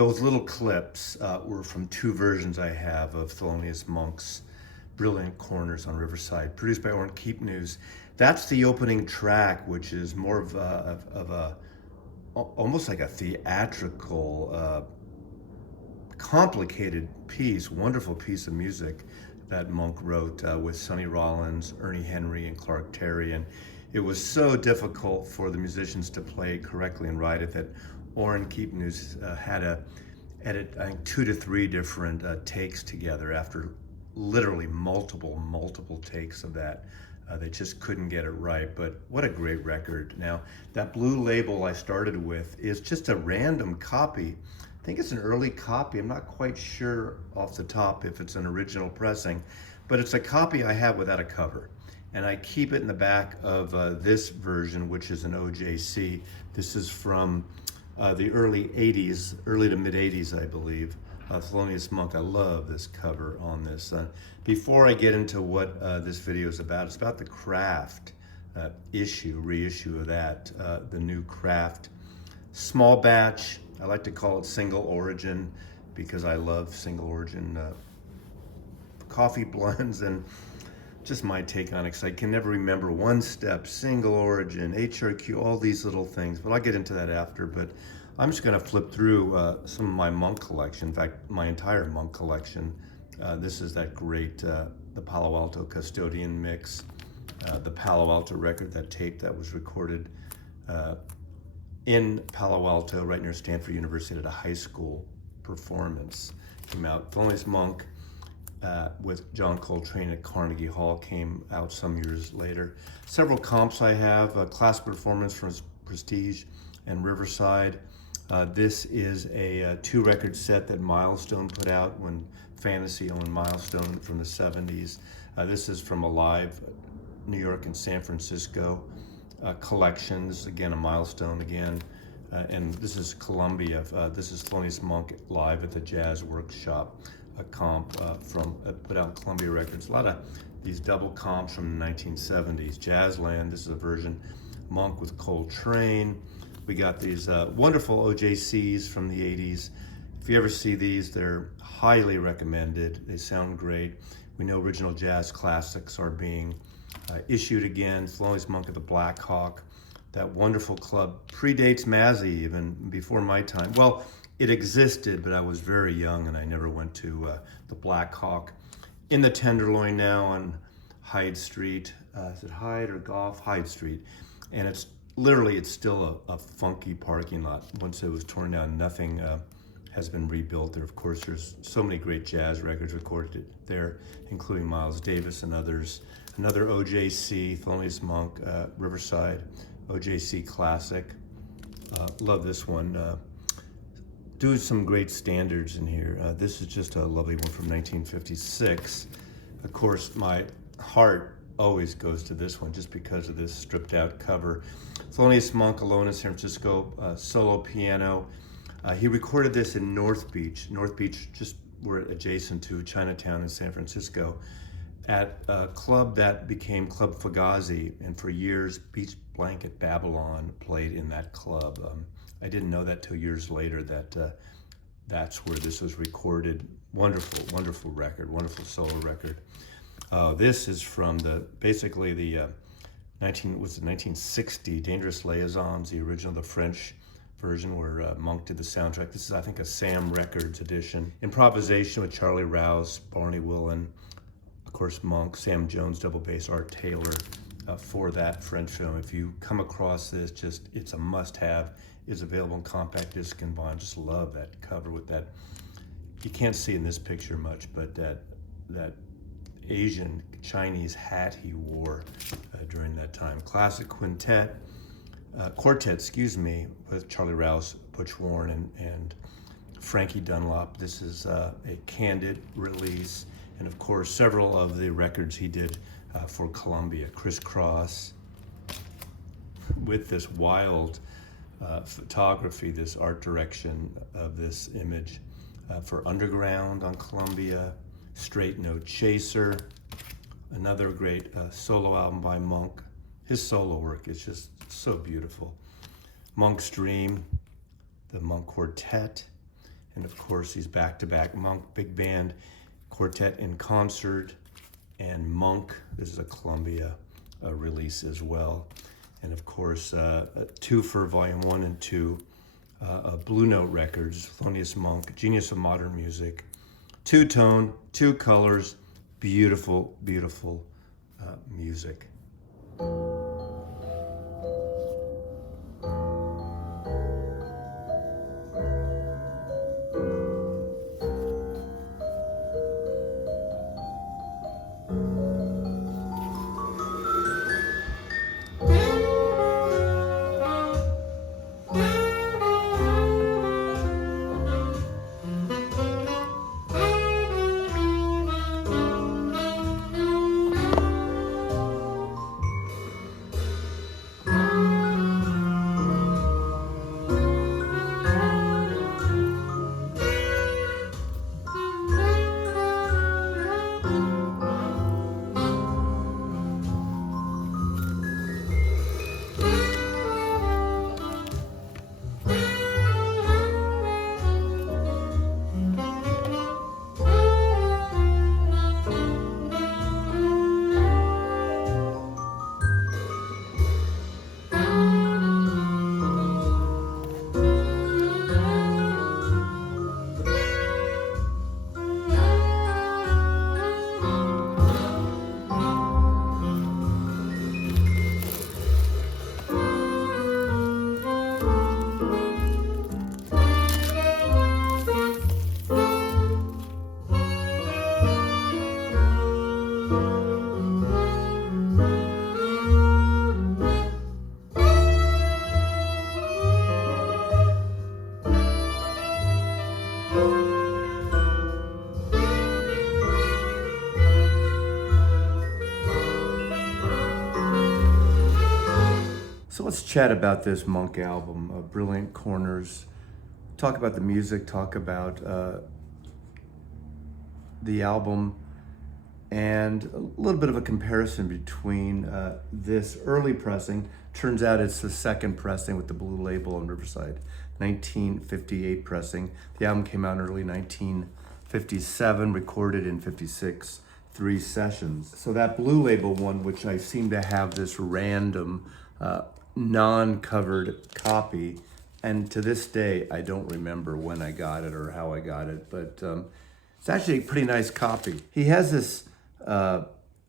Those little clips were from two versions I have of Thelonious Monk's Brilliant Corners on Riverside, produced by Orrin Keepnews. That's the opening track, which is more of a almost like a theatrical, complicated piece, wonderful piece of music that Monk wrote with Sonny Rollins, Ernie Henry, and Clark Terry. And it was so difficult for the musicians to play correctly and write it that Orrin Keepnews had to edit, I think, 2 to 3 different takes together after literally multiple takes of that. They just couldn't get it right, but what a great record. Now, that blue label I started with is just a random copy. I think it's an early copy. I'm not quite sure off the top if it's an original pressing, but it's a copy I have without a cover. And I keep it in the back of this version, which is an OJC. This is from the early 80s, early to mid 80s, I believe. Thelonious Monk. I love this cover on this. Before I get into what this video is about, it's about the Kraft reissue of that, the new Kraft small batch. I like to call it single origin because I love single origin coffee blends, and just my take on it, because I can never remember One Step, single origin, HRQ, all these little things, but I'll get into that after. But I'm just gonna flip through some of my Monk collection, in fact, my entire Monk collection. This is that great, the Palo Alto Custodian mix, the Palo Alto record, that tape that was recorded in Palo Alto, right near Stanford University, at a high school performance. Came out, Thelonious Monk with John Coltrane at Carnegie Hall came out some years later. Several comps I have, a class performance from Prestige and Riverside. This is a 2-record set that Milestone put out when Fantasy owned Milestone, from the 70s. This is from Alive, New York and San Francisco. Collections, again, a Milestone again. And this is Columbia. This is Thelonious Monk live at the Jazz Workshop, a comp from put out Columbia Records. A lot of these double comps from the 1970s. Jazzland, this is a version. Monk with Coltrane. We got these wonderful OJCs from the 80s. If you ever see these, they're highly recommended. They sound great. We know original jazz classics are being issued again. Thelonious Monk at the Black Hawk. That wonderful club predates Mazzy, even before my time. Well, it existed, but I was very young and I never went to the Black Hawk. In the Tenderloin now on Hyde Street. Is it Hyde or Gough? Hyde Street. And it's literally, it's still a funky parking lot. Once it was torn down, nothing has been rebuilt there. Of course, there's so many great jazz records recorded there, including Miles Davis and others. Another OJC, Thelonious Monk, Riverside, OJC classic. Love this one. Doing some great standards in here. This is just a lovely one from 1956. Of course, my heart always goes to this one just because of this stripped out cover. Thelonious Monk alone in San Francisco, solo piano. He recorded this in North Beach. North Beach, just we're adjacent to Chinatown in San Francisco, at a club that became Club Fugazi, and for years Beach Blanket Babylon played in that club. I didn't know that till years later that that's where this was recorded. Wonderful, wonderful record, wonderful solo record. This is from basically the 1960 Dangerous Liaisons, the original, the French version where Monk did the soundtrack. This is, I think, a Sam Records edition. Improvisation with Charlie Rouse, Barney Willen, of course Monk, Sam Jones, double bass, Art Taylor for that French film. If you come across this, it's a must-have. It's available in compact disc and vinyl. Just love that cover with that. You can't see in this picture much, but that Asian Chinese hat he wore during that time. Classic quartet, excuse me, with Charlie Rouse, Butch Warren, and Frankie Dunlop. This is a candid release, and of course several of the records he did for Columbia. Crisscross, with this wild photography, this art direction of this image for Underground on Columbia. Straight Note Chaser, another great solo album by Monk. His solo work is just so beautiful. Monk's Dream, the Monk Quartet, And of course, these back-to-back Monk Big Band Quartet in Concert and Monk. This is a Columbia release as well. And of course, two for Volume 1 and 2, Blue Note Records, Thelonious Monk, Genius of Modern Music. Two-tone, two colors, beautiful, beautiful music. So let's chat about this Monk album, Brilliant Corners. Talk about the music, talk about the album, and a little bit of a comparison between this early pressing. Turns out it's the second pressing with the Blue Label on Riverside, 1958 pressing. The album came out in early 1957, recorded in 56, 3 sessions. So that Blue Label one, which I seem to have this random non-covered copy, and to this day I don't remember when I got it or how I got it, but it's actually a pretty nice copy. He has this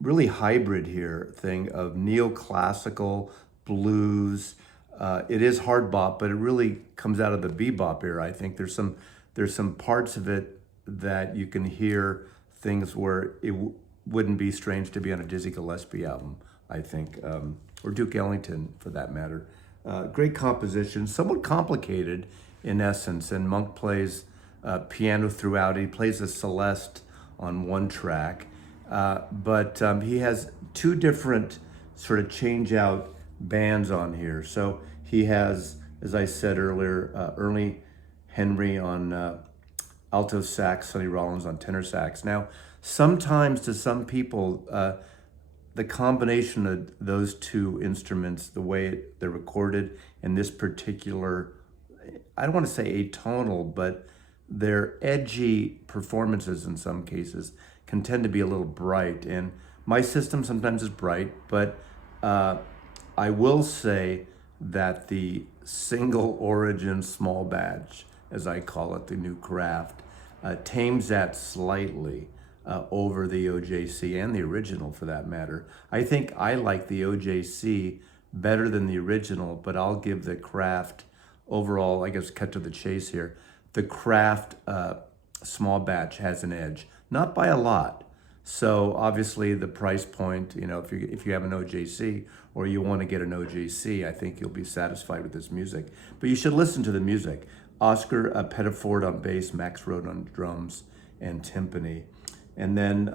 really hybrid here thing of neoclassical blues. It is hard bop, but it really comes out of the bebop era. I think there's some parts of it that you can hear things where it wouldn't be strange to be on a Dizzy Gillespie album, I think, or Duke Ellington for that matter. Great composition, somewhat complicated in essence, and Monk plays piano throughout. He plays a Celeste on one track, but he has 2 different sort of change out bands on here. So he has, as I said earlier, Ernie Henry on alto sax, Sonny Rollins on tenor sax. Now, sometimes to some people, the combination of those 2 instruments, the way they're recorded in this particular, I don't want to say atonal, but their edgy performances in some cases can tend to be a little bright. And my system sometimes is bright, but I will say that the single origin small batch, as I call it, the new craft, tames that slightly over the OJC and the original for that matter. I think I like the OJC better than the original, but I'll give the craft overall, I guess cut to the chase here, the craft small batch has an edge, not by a lot. So obviously the price point, you know, if you have an OJC or you want to get an OJC, I think you'll be satisfied with this music. But you should listen to the music. Oscar Pettiford on bass, Max Road on drums and timpani. And then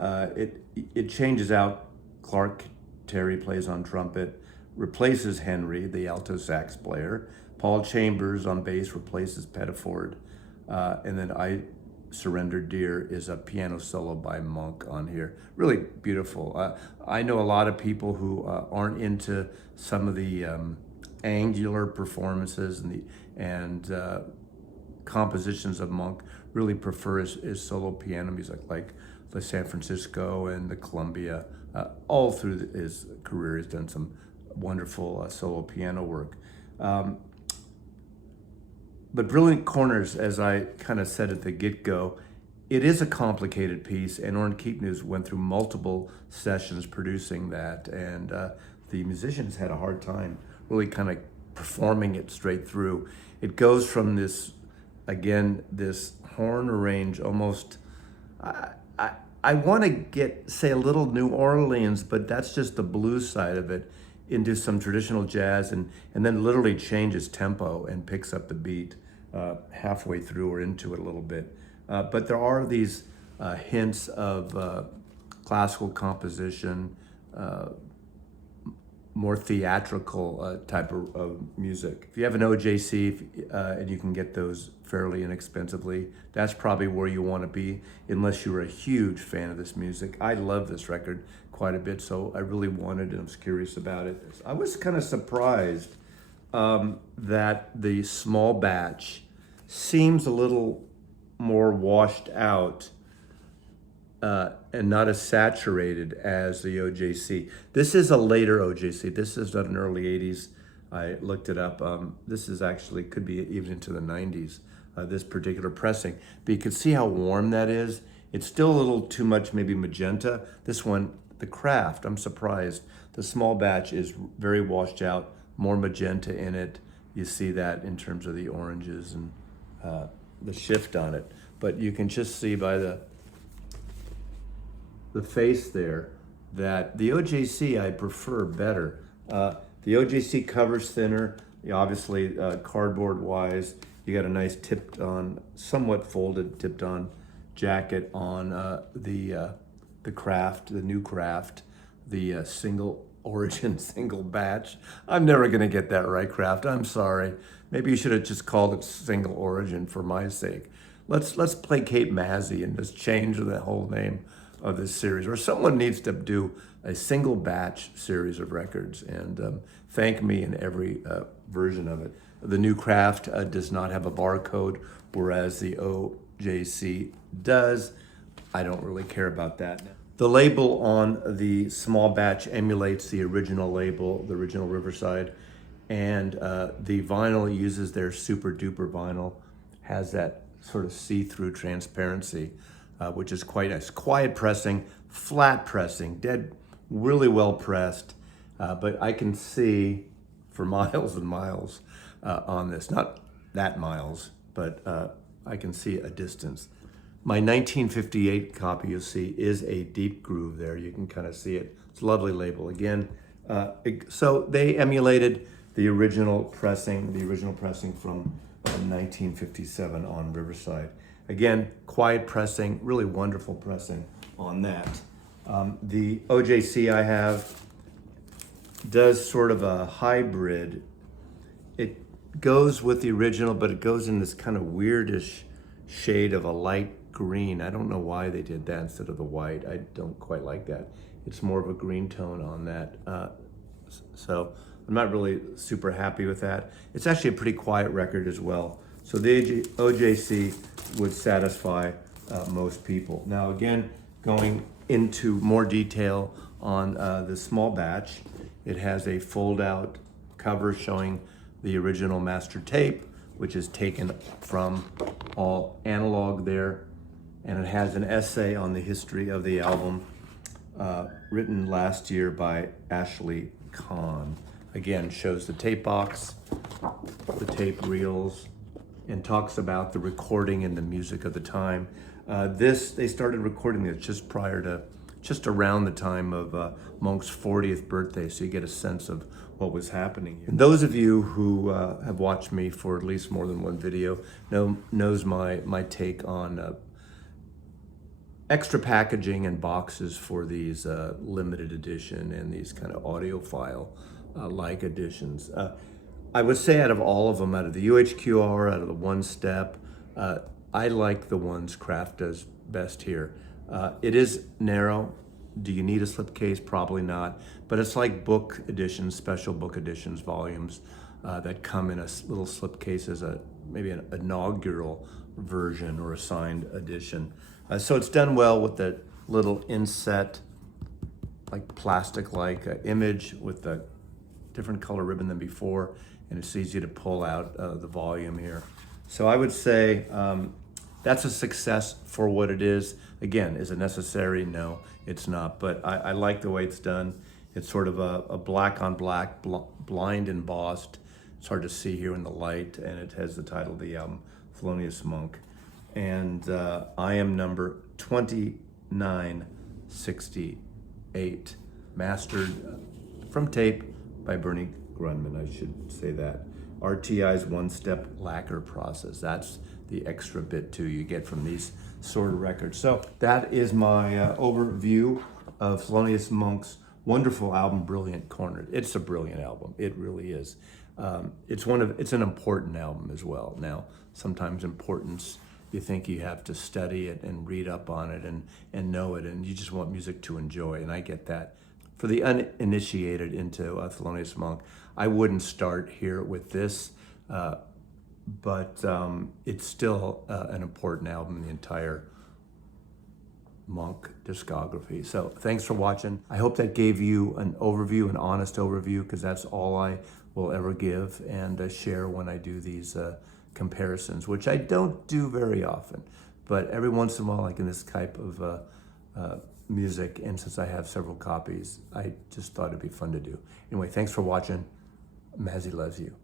it changes out. Clark Terry plays on trumpet, replaces Henry, the alto sax player. Paul Chambers on bass replaces Pettiford. And then I Surrender Dear is a piano solo by Monk on here. Really beautiful. I know a lot of people who aren't into some of the angular performances and compositions of Monk really prefer is solo piano music, like the San Francisco and the Columbia. All through his career, he's done some wonderful solo piano work. But Brilliant Corners, as I kind of said at the get-go, it is a complicated piece, and Orrin Keepnews went through multiple sessions producing that, and the musicians had a hard time really kind of performing it straight through. It goes from this, again, this horn range, almost, I want to say a little New Orleans, but that's just the blues side of it, into some traditional jazz, and then literally changes tempo and picks up the beat halfway through or into it a little bit. But there are these hints of classical composition, more theatrical type of music. If you have an OJC and you can get those fairly inexpensively, that's probably where you want to be, unless you're a huge fan of this music. I love this record quite a bit, so I really wanted and I was curious about it. I was kind of surprised that the small batch seems a little more washed out and not as saturated as the OJC. This is a later OJC. This is done in the early 80s. I looked it up. This is actually, could be even into the 90s, this particular pressing. But you can see how warm that is. It's still a little too much, maybe magenta. This one, the Craft, I'm surprised. The small batch is very washed out, more magenta in it. You see that in terms of the oranges and the shift on it. But you can just see by the face there that the OJC I prefer better. The OJC cover's thinner, obviously cardboard wise. You got a nice tipped on, somewhat folded, tipped on jacket on the Craft, the new Craft, the single origin, single batch. I'm never gonna get that right, Craft, I'm sorry. Maybe you should have just called it single origin for my sake. Let's placate Mazzy and just change the whole name of this series, or someone needs to do a single batch series of records and thank me in every version of it. The new Craft does not have a barcode, whereas the OJC does. I don't really care about that. The label on the small batch emulates the original label, the original Riverside, and the vinyl uses their Super Duper vinyl, has that sort of see-through transparency, which is quite nice. Quiet pressing, flat pressing, dead, really well pressed, but I can see for miles and miles on this. Not that miles, but I can see a distance. My 1958 copy, you'll see, is a deep groove there. You can kind of see it. It's a lovely label. Again, so they emulated the original pressing from 1957 on Riverside. Again, quiet pressing, really wonderful pressing on that. The OJC I have does sort of a hybrid. It goes with the original, but it goes in this kind of weirdish shade of a light green. I don't know why they did that instead of the white. I don't quite like that. It's more of a green tone on that. So I'm not really super happy with that. It's actually a pretty quiet record as well. So the OJC would satisfy most people. Now again, going into more detail on the small batch, it has a fold-out cover showing the original master tape, which is taken from all analog there. And it has an essay on the history of the album written last year by Ashley Kahn. Again, shows the tape box, the tape reels, and talks about the recording and the music of the time. They started recording this just around the time of Monk's 40th birthday, so you get a sense of what was happening. And those of you who have watched me for at least more than one video knows my take on extra packaging and boxes for these limited edition and these kind of audiophile like editions. I would say out of all of them, out of the UHQR, out of the One Step, I like the ones Craft does best here. It is narrow. Do you need a slipcase? Probably not. But it's like book editions, special book editions, volumes that come in a little slipcase as a maybe an inaugural version or a signed edition. So it's done well with the little inset, like plastic-like image with the different color ribbon than before, and it's easy to pull out the volume here. So I would say that's a success for what it is. Again, is it necessary? No, it's not, but I like the way it's done. It's sort of a black on black, blind embossed. It's hard to see here in the light, and it has the title of the album, Thelonious Monk. And I am number 2968, mastered from tape by Bernie Grundman, I should say that. RTI's one-step lacquer process. That's the extra bit too you get from these sort of records. So that is my overview of Thelonious Monk's wonderful album, Brilliant Corner. It's a brilliant album. It really is. It's an important album as well. Now, sometimes importance, you think you have to study it and read up on it and know it, and you just want music to enjoy, and I get that. For the uninitiated into Thelonious Monk, I wouldn't start here with this, but it's still an important album in the entire Monk discography. So thanks for watching. I hope that gave you an overview, an honest overview, because that's all I will ever give and share when I do these comparisons, which I don't do very often, but every once in a while, like in this type of music, and since I have several copies, I just thought it'd be fun to do. Anyway, thanks for watching. Mazzy loves you.